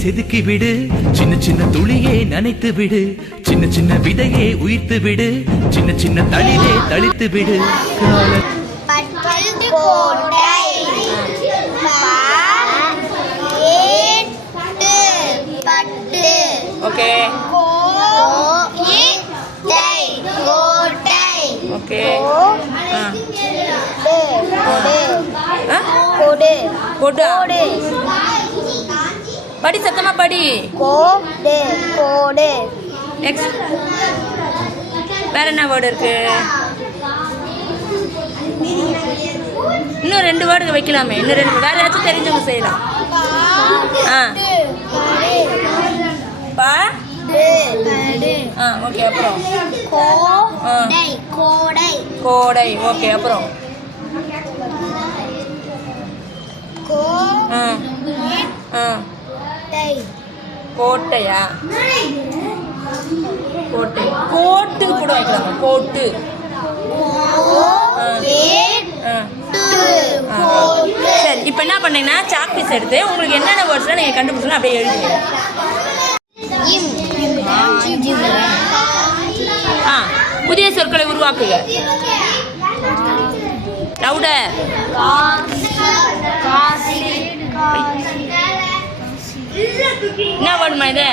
செதுக்கி விடு, சின்ன சின்ன துளியே நனைத்து விடு, சின்ன சின்ன விதையே உயிர்த்து விடு, சின்ன சின்ன தளிரே தளித்து விடு. ஓகே ஓகே படி சத்தமா படி. நெக்ஸ்ட் வேற என்ன வேர்டு இருக்கு? இன்னும் 2 வேர்டு வைக்கலாமே. இன்னும் 2 வேற ஏதாச்சும் தெரிஞ்சவங்க செய்யலாம். ஓகே அப்புறம் கோடை. ஓகே அப்புறம் கோட்டையா? கோட்டை கோட்டு கூட வைக்கலாமா? கோட்டு. சரி இப்போ என்ன பண்ணீங்கன்னா சாக் பீஸ் எடுத்து உங்களுக்கு என்னென்ன வேர்ட்ஸ்லாம் நீங்கள் கண்டுபிடிச்சோன்னா அப்படியே எழுதுங்க. புதிய சொற்களை உருவாக்குக. லவுடர். என்ன வேர்டுமா இது?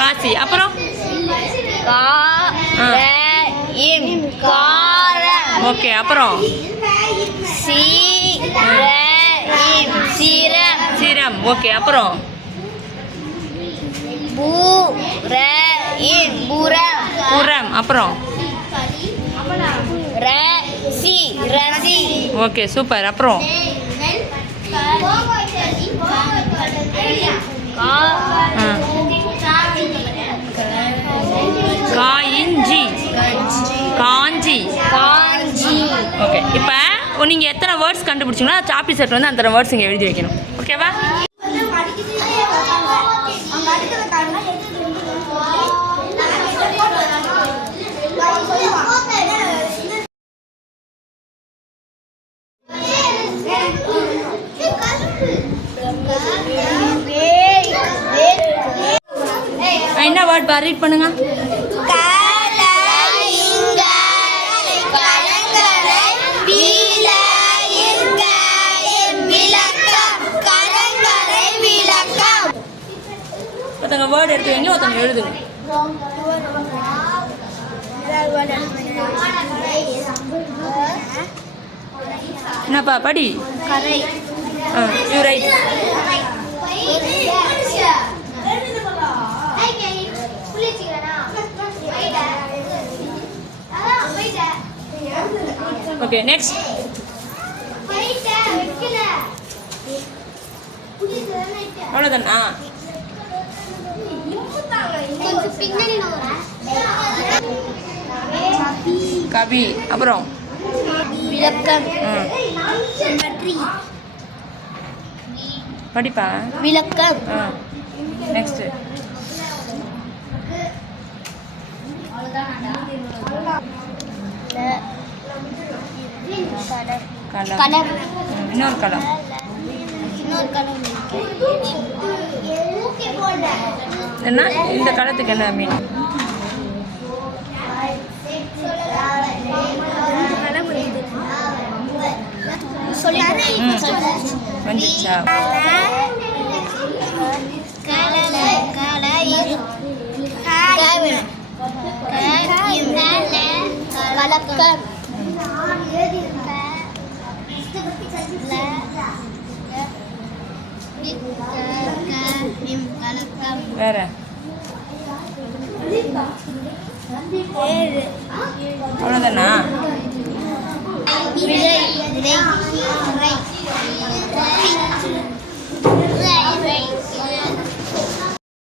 காசி. அப்புறம் ஓகே அப்புறம் சீரம். ஓகே அப்புறம் புறம். அப்புறம் ஓகே சூப்பர். அப்புறம் காஞ்சி. ஓகே இப்போ நீங்கள் எத்தனை வேர்ட்ஸ் கண்டுபிடிச்சிங்கன்னா சாப்பி செட் வந்து அந்த வேர்ட்ஸ் இங்கே எழுதி வைக்கணும். ஓகேவா? என்ன வேர்ட் பார் ரீட் பண்ணுங்க. ஒருத்தங்க வேர்டு எடுத்து வைங்க, ஒருத்தங்க எழுதுங்க. என்னப்பா படி. You right. Okay next. அவ்வளோதானா? கவி. அப்புறம் படிப்பா. விளக்கம். Next colour. இன்னொரு கலர். என்ன இந்த கலத்துக்கு என்ன மீன்? வந்துச்சா? வேற அவ்வளோதானா?